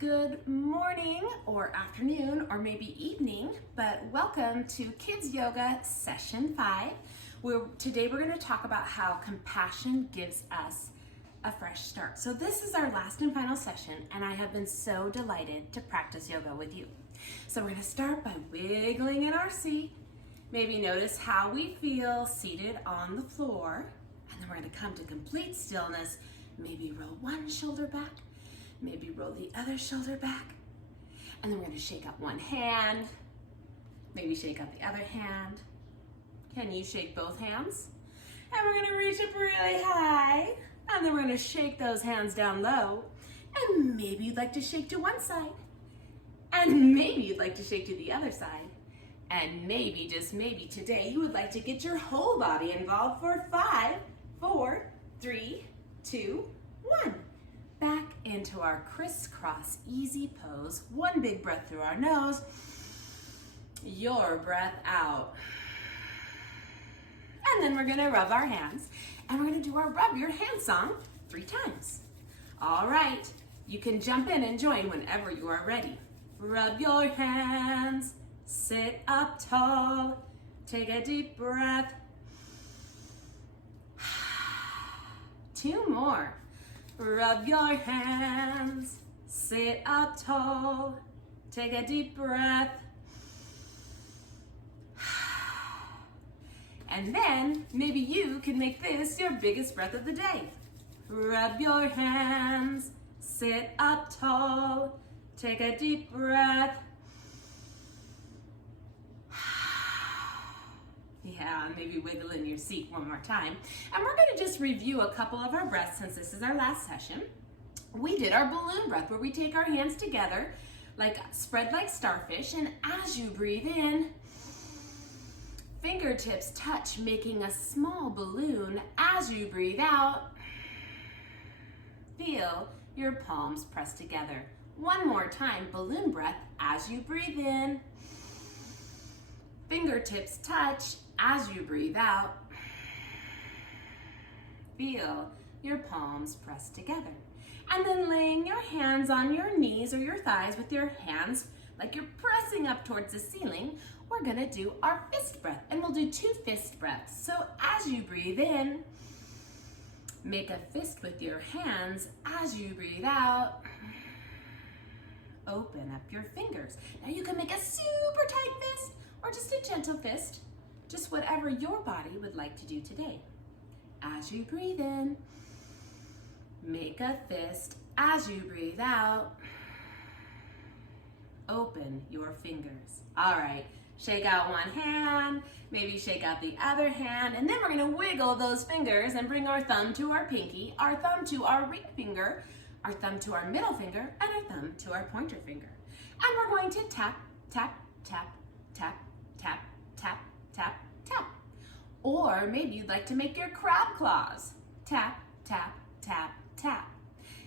Good morning or afternoon or maybe evening, but welcome to Kids Yoga Session 5. Today we're going to talk about how compassion gives us a fresh start. So this is our last and final session, and I have been so delighted to practice yoga with you. So we're going to start by wiggling in our seat. Maybe notice how we feel seated on the floor, and then we're going to come to complete stillness. Maybe roll one shoulder back. Maybe roll the other shoulder back. And then we're going to shake out one hand. Maybe shake out the other hand. Can you shake both hands? And we're going to reach up really high. And then we're going to shake those hands down low. And maybe you'd like to shake to one side. And maybe you'd like to shake to the other side. And maybe, just maybe, today you would like to get your whole body involved for 5, 4, 3, 2, 1. Back into our crisscross easy pose. One big breath through our nose. Your breath out. And then we're gonna rub our hands, and we're gonna do our rub your hand song 3 times. All right, you can jump in and join whenever you are ready. Rub your hands, sit up tall, take a deep breath. 2 more. Rub your hands, sit up tall, take a deep breath. And then maybe you can make this your biggest breath of the day. Rub your hands, sit up tall, take a deep breath. Yeah, maybe wiggle in your seat one more time. And we're going to just review a couple of our breaths since this is our last session. We did our balloon breath where we take our hands together, spread like starfish, and as you breathe in, fingertips touch, making a small balloon. As you breathe out, feel your palms press together. One more time, balloon breath. As you breathe in, fingertips touch. As you breathe out, feel your palms press together. And then laying your hands on your knees or your thighs with your hands like you're pressing up towards the ceiling, we're gonna do our fist breath. And we'll do 2 fist breaths. So as you breathe in, make a fist with your hands. As you breathe out, open up your fingers. Now you can make a super tight fist or just a gentle fist. Just whatever your body would like to do today. As you breathe in, make a fist. As you breathe out, open your fingers. All right, shake out one hand, maybe shake out the other hand, and then we're gonna wiggle those fingers and bring our thumb to our pinky, our thumb to our ring finger, our thumb to our middle finger, and our thumb to our pointer finger. And we're going to tap, tap, tap, tap, tap, tap, tap, tap. Or maybe you'd like to make your crab claws. Tap, tap, tap, tap.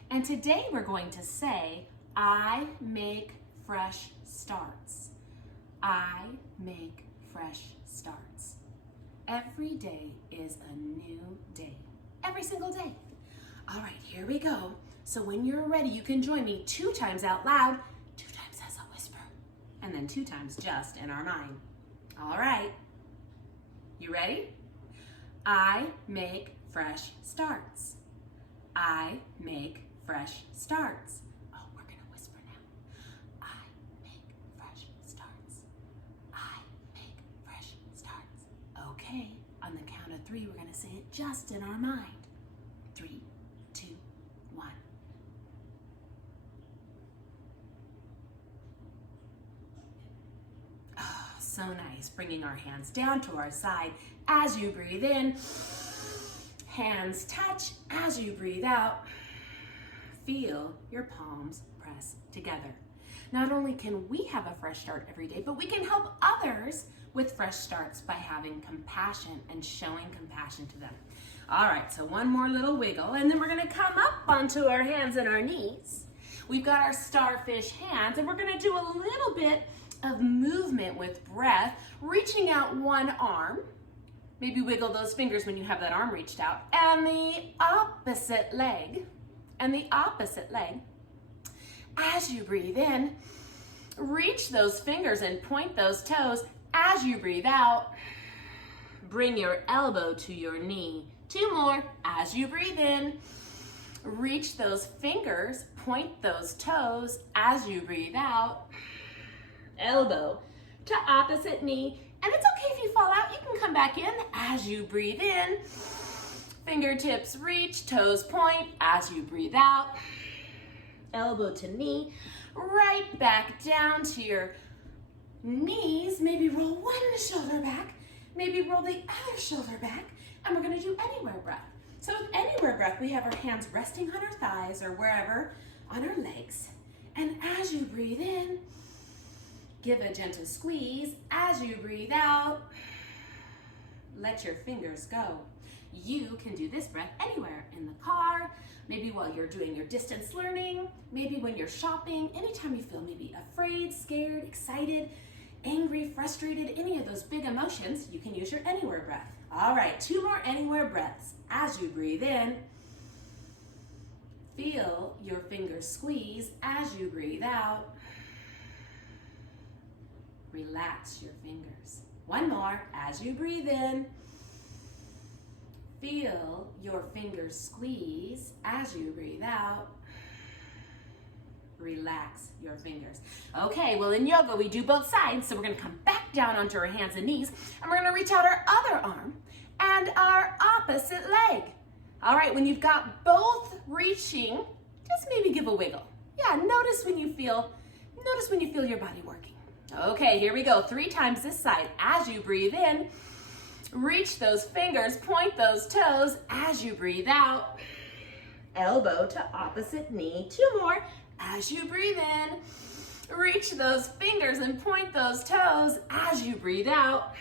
And today we're going to say, I make fresh starts. I make fresh starts. Every day is a new day. Every single day. All right, here we go. So when you're ready, you can join me 2 times out loud, 2 times as a whisper, and then 2 times just in our mind. All right. You ready? I make fresh starts. I make fresh starts. Oh, we're gonna whisper now. I make fresh starts. I make fresh starts. Okay, on the count of 3, we're gonna say it just in our mind. 3, 2, 1. So nice, bringing our hands down to our side. As you breathe in, hands touch. As you breathe out, feel your palms press together. Not only can we have a fresh start every day, but we can help others with fresh starts by having compassion and showing compassion to them. All right, so one more little wiggle, and then we're gonna come up onto our hands and our knees. We've got our starfish hands, and we're gonna do a little bit of movement with breath, reaching out one arm. Maybe wiggle those fingers when you have that arm reached out. And the opposite leg. And the opposite leg. as you breathe in. Reach those fingers and point those toes as you breathe out. Bring your elbow to your knee. 2 more as you breathe in. Reach those fingers, point those toes as you breathe out. Elbow to opposite knee. And it's okay if you fall out, you can come back in as you breathe in. Fingertips reach, toes point as you breathe out. Elbow to knee, right back down to your knees. Maybe roll one shoulder back, maybe roll the other shoulder back, and we're gonna do anywhere breath. So with anywhere breath, we have our hands resting on our thighs or wherever on our legs. And as you breathe in, give a gentle squeeze. As you breathe out, let your fingers go. You can do this breath anywhere, in the car, maybe while you're doing your distance learning, maybe when you're shopping, anytime you feel maybe afraid, scared, excited, angry, frustrated, any of those big emotions, you can use your anywhere breath. All right, 2 more anywhere breaths. As you breathe in, feel your fingers squeeze. As you breathe out, relax your fingers. 1 more. As you breathe in, feel your fingers squeeze. As you breathe out, relax your fingers. Okay, well in yoga we do both sides, so we're gonna come back down onto our hands and knees, and we're gonna reach out our other arm and our opposite leg. All right, when you've got both reaching, just maybe give a wiggle. Yeah, notice when you feel your body working. Okay, here we go. 3 times this side. As you breathe in, reach those fingers, point those toes. As you breathe out, elbow to opposite knee. 2 more. As you breathe in, reach those fingers and point those toes. As you breathe out,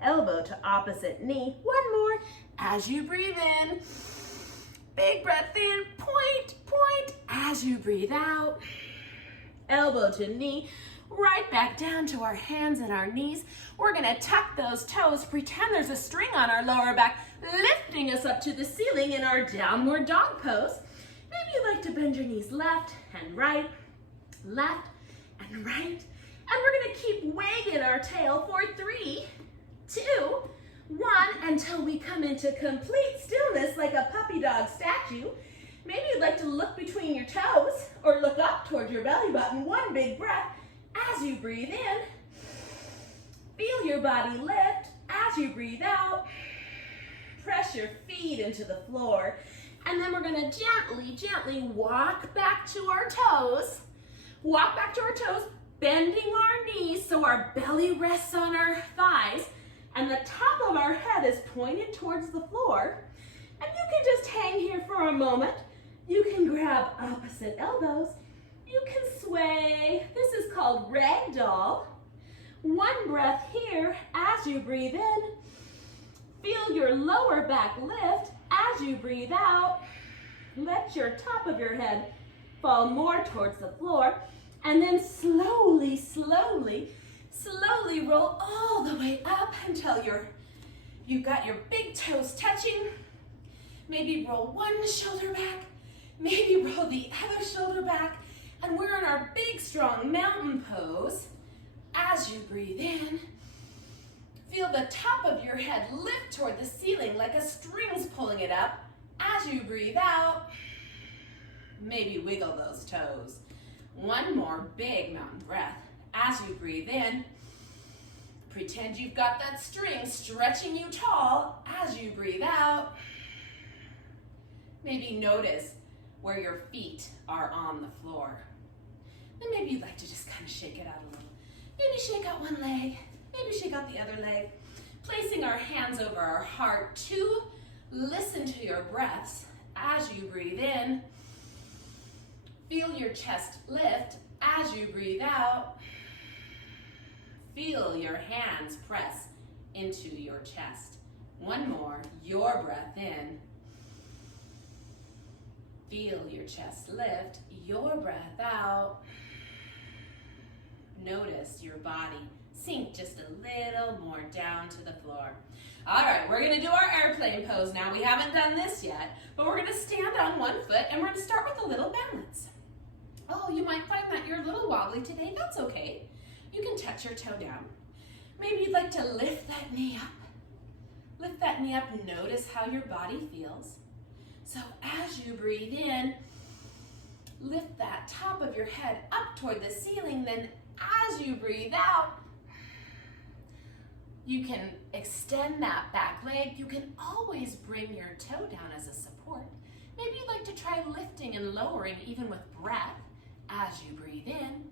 elbow to opposite knee. 1 more. As you breathe in, big breath in, point, point. As you breathe out, elbow to knee, right back down to our hands and our knees. We're gonna tuck those toes, pretend there's a string on our lower back, lifting us up to the ceiling in our downward dog pose. Maybe you'd like to bend your knees left and right, left and right. And we're gonna keep wagging our tail for 3, 2, 1, until we come into complete stillness like a puppy dog statue. Maybe you'd like to look between your toes or look up toward your belly button. 1 big breath. As you breathe in, feel your body lift. As you breathe out, press your feet into the floor. And then we're gonna gently, gently walk back to our toes. Walk back to our toes, bending our knees so our belly rests on our thighs and the top of our head is pointed towards the floor. And you can just hang here for a moment. You can grab opposite elbows. You can sway. This is called ragdoll. 1 breath here. As you breathe in, feel your lower back lift. As you breathe out, let your top of your head fall more towards the floor. And then slowly, slowly, slowly roll all the way up until you've got your big toes touching. Maybe roll 1 shoulder back. Maybe roll the other shoulder back. And we're in our big, strong mountain pose. As you breathe in, feel the top of your head lift toward the ceiling like a string's pulling it up. As you breathe out, maybe wiggle those toes. 1 more big mountain breath. As you breathe in, pretend you've got that string stretching you tall. As you breathe out, maybe notice where your feet are on the floor. And maybe you'd like to just kind of shake it out a little. Maybe shake out 1 leg, maybe shake out the other leg. Placing our hands over our heart to listen to your breaths. As you breathe in, feel your chest lift. As you breathe out, feel your hands press into your chest. 1 more, your breath in. Feel your chest lift, your breath out. Notice your body sink just a little more down to the floor. All right, we're gonna do our airplane pose now. We haven't done this yet, but we're gonna stand on 1 foot and we're gonna start with a little balance. Oh, you might find that you're a little wobbly today. That's okay. You can touch your toe down. Maybe you'd like to lift that knee up. Lift that knee up. Notice how your body feels. So as you breathe in, lift that top of your head up toward the ceiling. Then as you breathe out, you can extend that back leg. You can always bring your toe down as a support. Maybe you'd like to try lifting and lowering even with breath. As you breathe in,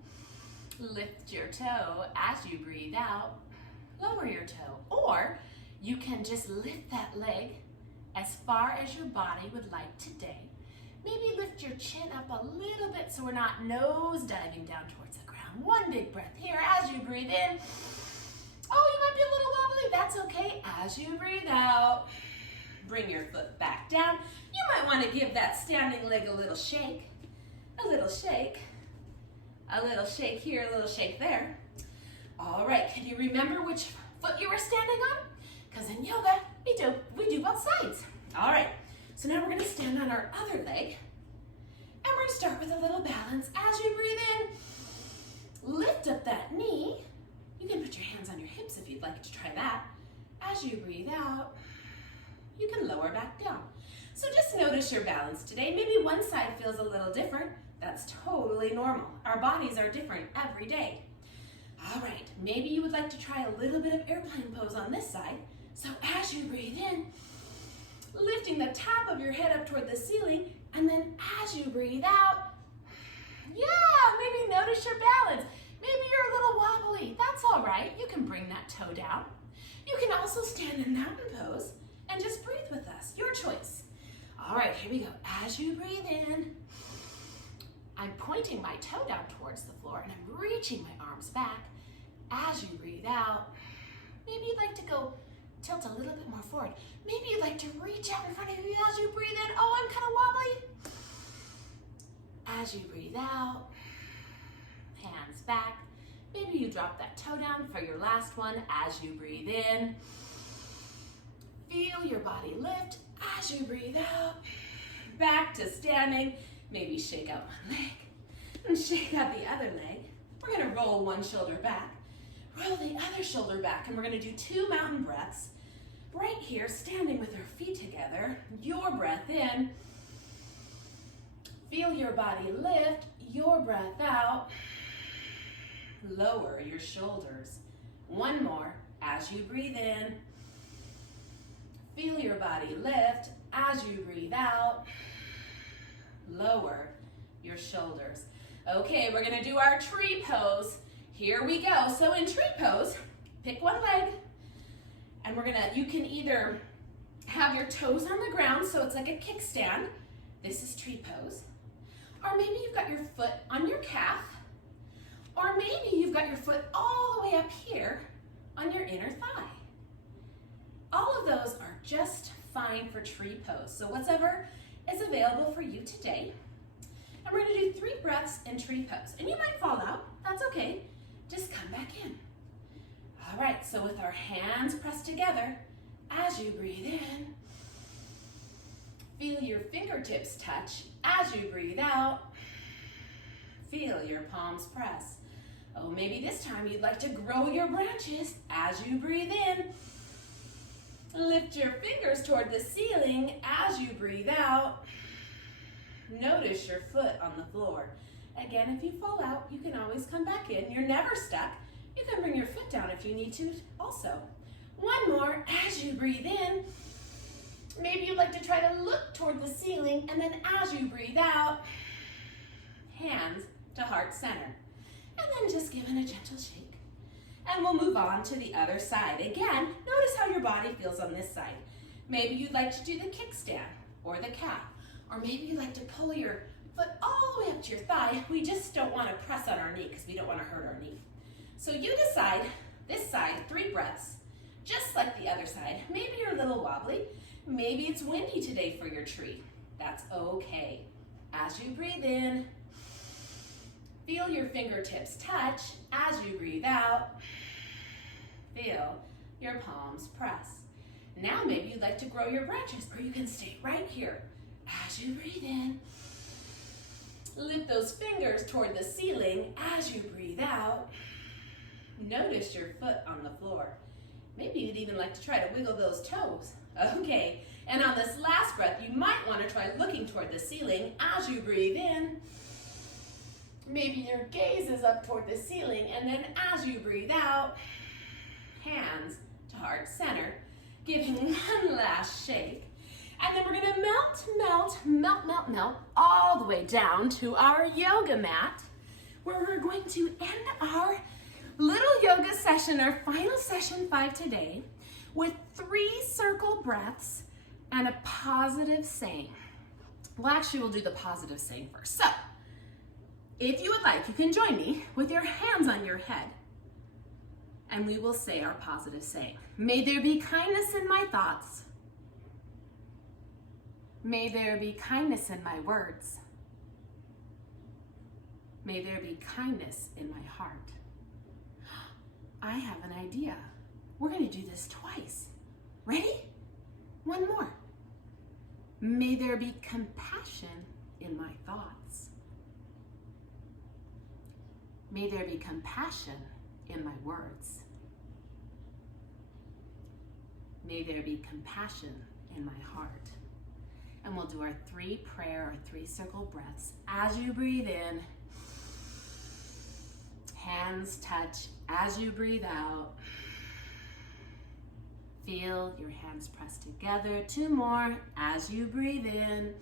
lift your toe. As you breathe out, lower your toe. Or you can just lift that leg as far as your body would like today. Maybe lift your chin up a little bit so we're not nose diving down towards the ground. One big breath here as you breathe in. Oh, you might be a little wobbly. That's okay. As you breathe out, bring your foot back down. You might want to give that standing leg a little shake. A little shake. A little shake here, a little shake there. All right, can you remember which foot you were standing on? Because in yoga, we do both sides. All right, so now we're gonna stand on our other leg. And we're gonna start with a little balance. As you breathe in, lift up that knee. You can put your hands on your hips if you'd like to try that. As you breathe out, you can lower back down. So just notice your balance today. Maybe one side feels a little different. That's totally normal. Our bodies are different every day. All right, maybe you would like to try a little bit of airplane pose on this side. So as you breathe in, lifting the top of your head up toward the ceiling, and then as you breathe out, maybe notice your balance. Maybe you're a little wobbly. That's all right. You can bring that toe down. You can also stand in mountain pose and just breathe with us. Your choice. All right, here we go. As you breathe in, I'm pointing my toe down towards the floor and I'm reaching my arms back. As you breathe out, maybe you'd like to go tilt a little bit more forward. Maybe you'd like to reach out in front of you as you breathe in. Oh, I'm kind of wobbly. As you breathe out, hands back. Maybe you drop that toe down for your last one. As you breathe in, feel your body lift. As you breathe out, back to standing. Maybe shake out one leg and shake out the other leg. We're gonna roll one shoulder back, roll the other shoulder back, and we're gonna do 2 mountain breaths. Right here, standing with our feet together, your breath in. Feel your body lift, your breath out. Lower your shoulders. One more, as you breathe in. Feel your body lift, as you breathe out. Lower your shoulders. Okay, we're gonna do our tree pose. Here we go. So in tree pose, pick one leg, and you can either have your toes on the ground, so it's like a kickstand. This is tree pose. Or maybe you've got your foot on your calf, or maybe you've got your foot all the way up here on your inner thigh. All of those are just fine for tree pose. So whatever is available for you today. And we're gonna do 3 breaths in tree pose. And you might fall out, that's okay. Just come back in. All right, so with our hands pressed together, as you breathe in, feel your fingertips touch. As you breathe out, feel your palms press. Oh, maybe this time you'd like to grow your branches. As you breathe in, lift your fingers toward the ceiling. As you breathe out, notice your foot on the floor. Again, if you fall out, you can always come back in. You're never stuck. You can bring your foot down if you need to also. One more, as you breathe in, maybe you'd like to try to look toward the ceiling, and then as you breathe out, hands to heart center. And then just give it a gentle shake. And we'll move on to the other side. Again, notice how your body feels on this side. Maybe you'd like to do the kickstand or the calf, or maybe you'd like to pull your foot all the way up to your thigh. We just don't want to press on our knee because we don't want to hurt our knee. So you decide, this side, 3 breaths, just like the other side. Maybe you're a little wobbly. Maybe it's windy today for your tree. That's okay. As you breathe in, feel your fingertips touch. As you breathe out, feel your palms press. Now maybe you'd like to grow your branches, or you can stay right here. As you breathe in, Lift those fingers toward the ceiling as you breathe out. Notice your foot on the floor. Maybe you'd even like to try to wiggle those toes. Okay, and on this last breath, you might want to try looking toward the ceiling as you breathe in. Maybe your gaze is up toward the ceiling, and then as you breathe out, hands to heart center, giving one last shake. And then we're gonna melt all the way down to our yoga mat, where we're going to end our little yoga session, our final session 5 today, with 3 circle breaths and a positive saying. Well, actually, we'll do the positive saying first. So, if you would like, you can join me with your hands on your head, and we will say our positive saying. May there be kindness in my thoughts. May there be kindness in my words. May there be kindness in my heart. I have an idea. We're going to do this twice. Ready? One more. May there be compassion in my thoughts. May there be compassion in my words. May there be compassion in my heart. And we'll do our 3 prayer or 3 circle breaths. As you breathe in, hands touch. As you breathe out, feel your hands press together. 2 more. As you breathe in,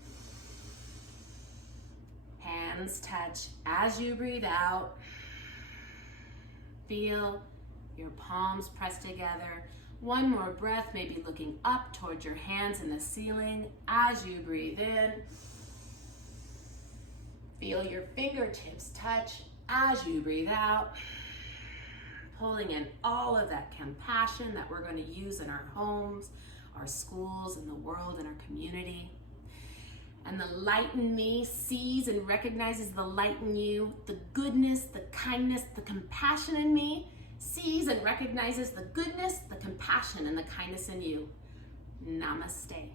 hands touch. As you breathe out, feel your palms press together. 1 more breath, maybe looking up towards your hands in the ceiling. As you breathe in, feel your fingertips touch. As you breathe out, pulling in all of that compassion that we're going to use in our homes, our schools, in the world, in our community. And the light in me sees and recognizes the light in you, the goodness, the kindness, the compassion in me sees and recognizes the goodness, the compassion, and the kindness in you. Namaste.